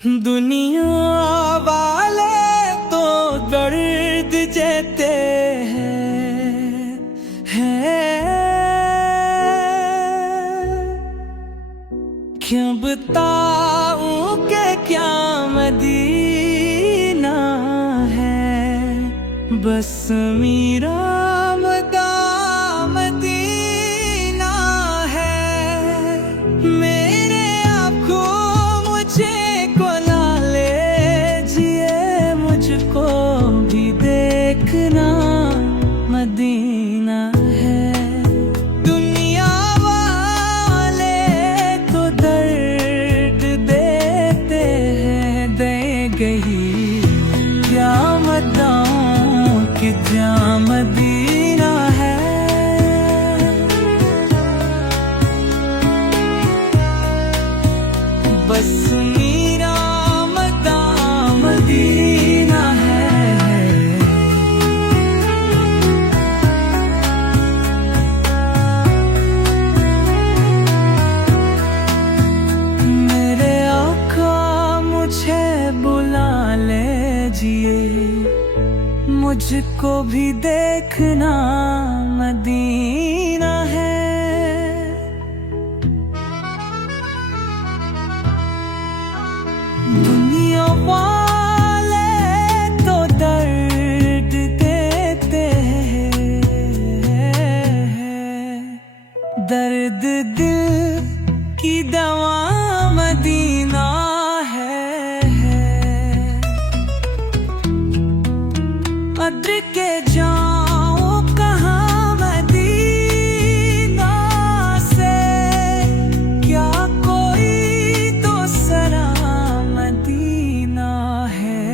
दुनिया वाले तो दर्द देते हैं क्यों बताऊं कि क्या मदीना है, बस मेरा मदीना है। मेरे आँखों मुझे को ना ले जिए, मुझको भी देखना मदीना है। दुनिया वाले तो दर्द देते हैं, देंगे ही क्या बताऊं कि क्या मदीना है। बस मेरा मदीना है। मेरे आका मुझे बुला ले जिए, मुझको भी देखना मदीना है। दुनिया वाले तो दर्द देते हैं, दर्द दिल की दवा मदीना है। अद्र के जाऊं कहाँ मदीना से, क्या कोई दूसरा मदीना है।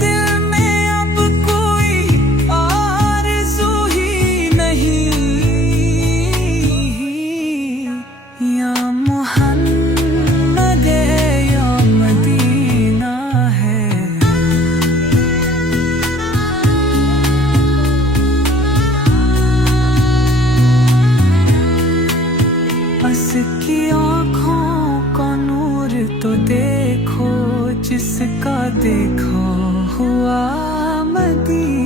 दिल में अब कोई आरज़ू ही नहीं, या मोहम्मद या मदीना है। उसकी आँखों का नूर तो देखो, जिसका देखा हुआ मदीना।